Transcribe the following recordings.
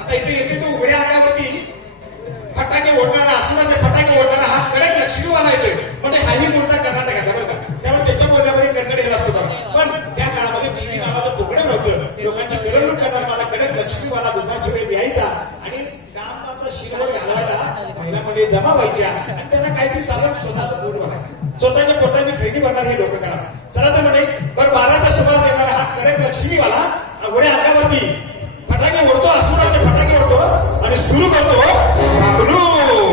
आता इथे येते तो उघड्या अंगावरती. फटाके ओढणारा आसनाचे फटाके ओढणारा हा कडक लक्ष्मीवाला येतोय. म्हणजे हाही मूळचा कर्नाटकाचा बरं का? त्यामुळे त्याच्या बोलण्यामध्ये कन्नड हे असतो बघा पण त्या काळामध्ये टीव्ही नावाचं तुकडं नव्हतं. लोकांची करमणूक करणार माझा कडक लक्ष्मीवाला दुपारच्या वेळी द्यायचा आणि कामाचा शिरवड घालवायला महिला मंडळी जमा व्हायच्या आणि त्यांना काहीतरी साधन स्वतःचं पोट भरायचं. स्वतःच्या पोटाची खरेदी भरणार हे लोक करा चला तर म्हणे बरं बाराच्या सुमारास येणारा हा कडक लक्ष्मीवाला उघड्या अंगावरती फटाके ओढतो असं ओढतो आणि सुरू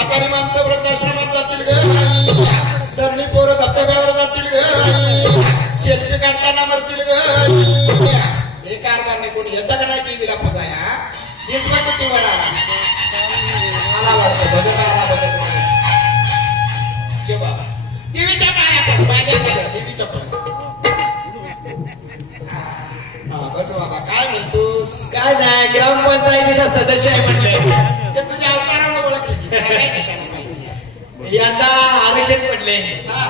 म्हातारी माणसं वृद्धाश्रमात जातील ग. आई. पोरं धबधब्यावर जातील ग. सेल्फी काढताना मरतील ग. हे कारभार नाही कोणी येतं का नाही टीव्हीला पूजाया? दिसला किती वर आला आला वाटतं बघत आला बघत बाबा. देवीच्या पाया माझ्या पाया देवीच्या पाया हा बस बाबा काय म्हणतोस? काय नाही ग्रामपंचायतीचा सदस्य आहे म्हणले ते तुझ्या अवतारानं ओळखलं की सांगाय कशाला माहिती यंदा आरक्षण पडले. हा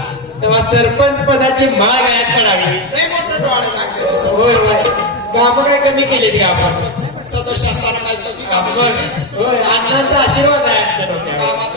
तेव्हा सरपंच पदाची माळ गायत पडावी होय होय. काम काय कमी केलीत गावात सदस्य असताना काम होय अण्णांचा आशीर्वाद आहे आमच्या डोक्यावर.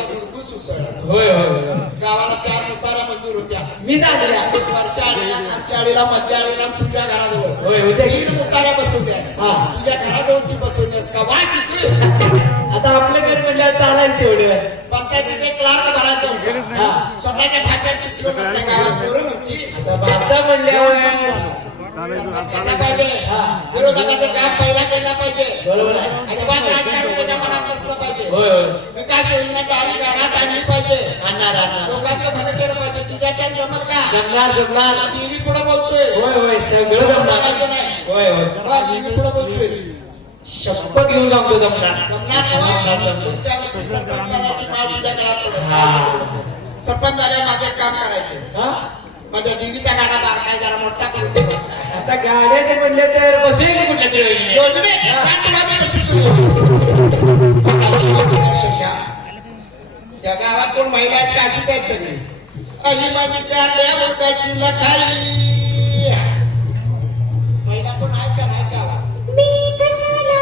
होय होय गावाला चार मुतारा मंजूर होत्या. मी जाणल्या वरच्या आडीला खालच्या आडीला मध्य आडीला तुझ्या घराजवळ. होय होते तीन मुताऱ्या बसवल्यास. हा. तुझ्या घराजवळची बसवल्यास का? येतोय आता आपलं घर म्हणल्यावर चालायचं तेवढं. पंचायतीत एक क्लार्क भरायचा होता. हा. स्वतःच्या भाच्यात चित्र नसल्या गावात नव्हती. आता बाचा म्हणल्यावर. कसा पाहिजे? हा. विरोधकाचं काम पहिला केला पाहिजे. बरोबर आहे. अजिबात राजकारण त्याच्या मनात नसलं पाहिजे? होय विकास योजना दारी घरात आणली पाहिजे. आणणार आणणार. लोकांचं जमणार जमणार टीव्ही पुढे बोलतोय. होय होय सगळं जमणार. होय होय. टीव्ही पुढे बोलतोय. शपथ घेऊन सांगतो जमणार. जमणार जमणार, सरपंच झाल्या मागे काम करायचं. हा? माझ्या देवीचा गाडा बारकाय जरा मोठा करून आता गाड्याचे म्हणले तर बसून कुठल्या तरी. योजने या गावात कोण महिला आहेत का अशीच आहेत सगळी? अही माझी काढल्या मुलगाची लखाई महिला कोण आहेत का नाही गावात मी कशाला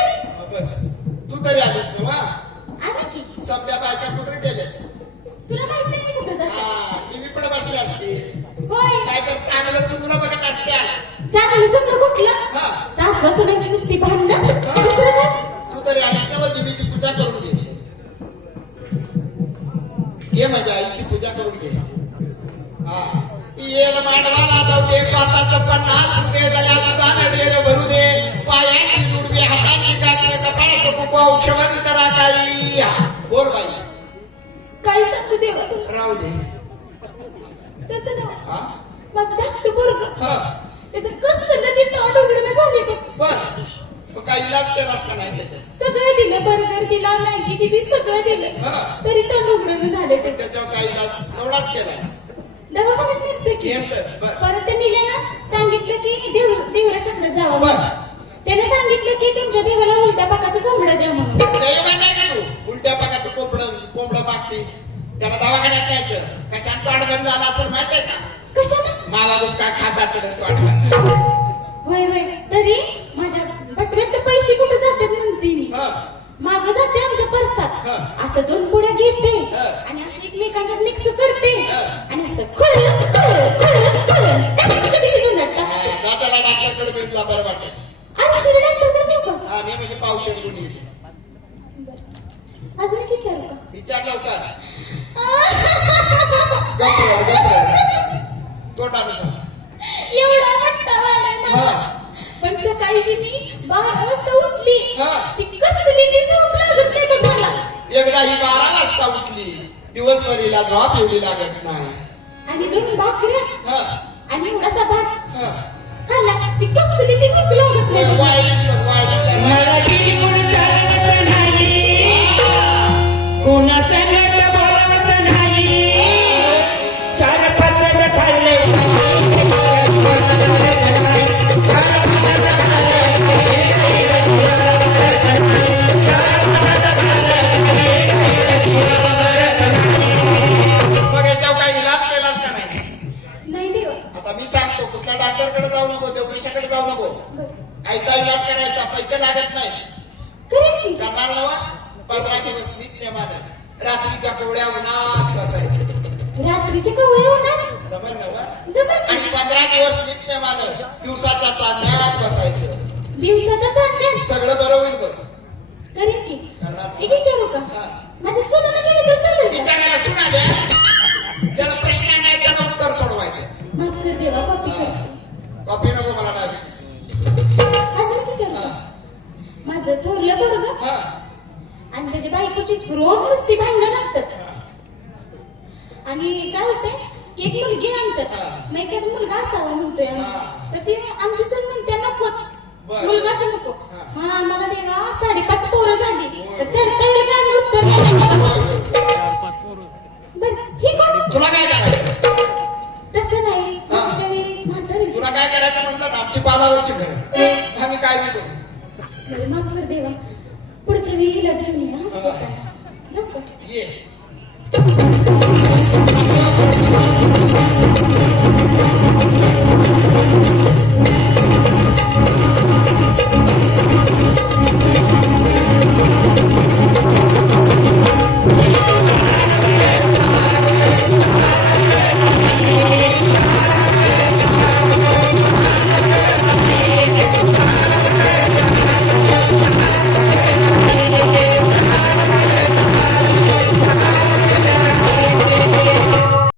तू तरी आलीस ना की. सध्या बायका कुठे चांगलं चुकलं कुठलं? हा. सासू-सासऱ्यांची नुसती भांडणं. दुसरं काय? तू तरी आलीस ना मग देवीची पूजा करून घे घे माझ्या आईची पूजा करून घे हा मांडवाला जाऊ दे पाताचं पन्नास दे गळ्यात दुधानं डेर भरू दे पायांची दुडवी हातांची गाठले कपाळाचं कुपा औक्षण करा काही बोल बाई काय सांगू देवा? राहू दे तसं. हा माझं धाकटं. हा त्याचं कसलं ते तोंड उघडणं झाले बघ. बर. मग काय इलाज केलास का नाही त्याचा सगळं दिलं बर्गर दिला मॅगी दिली सगळं दिलं. हा. तरी तोंड उघडणं झाले त्याचं. त्याच्यावर काय इलाज एवढाच केलास दवाखान्यात नेलतं की. घेतलंच बर. परत ते नेले ना सांगितलं की देव देवराशाकडे जावं बर. त्याने सांगितलं की तुमच्या देवाला उलट्या पाकाचं कोंबडं द्या म्हणून. दैवात आहे का तू उलट्या पाकाचं कोंबडं कोंबडं मागते त्याला दवाखान्यात न्यायचं. कशात तो अडबंद झाला असं माहीत आहे का? कशाला? मावा गुटखा खात असेल तो अडबंद वय वय. तरी माझ्या बटव्यातले पैसे कुठे जातात म्हणते मी? हा. माग जाते आमच्या परसात. हा. असं दोन पुढ्या घेते हा. आणि असं मिक्स करते. हा. आणि असं खुळ खुळ खुळ खुळ. कधी शिजून टाकते दादाला डॉक्टरकडे भेटला बरं वाटेल. औषध गुणी येते. बारा वाजता उठली. हा. ती कसली ती झोप लागत नाही बघ मला? एकदा ही बारा वाजता उठली. दिवसभरीला झोप एवढी लागत नाही. आणि दोन भाकऱ्या हा. आणि एवढासा भात हा. खाल्ला. ती कसली ती भूक लागत जाऊ नको. आयता इलाज करायचा पैसे लागत नाही. करणार पंधरा दिवस नीट नेमानं रात्रीच्या कोवड्या उन्हात बसायचं. रात्रीचे कवळे होणार जमल नवा आणि पंधरा दिवस नीट नेमानं दिवसाच्या चांदण्यात बसायचं. दिवसाचा चांदण्यात? सगळं बरं होईल बघ. करेन की. करणार. एक विचारू का. माझ्या सोनानं केलं तर चालेल विचारायला सुना द्या म्हणतोय तर ती आमची सून म्हणते मुलगाच नको. हा. मला देवा साडेपाच पोरं झाली. तर चढता येईल का उत्तर तुला काय तसं नाही. तुला काय करायचं म्हणतात आम्ही काय करू? देवा. पुढच्या वेळी हिला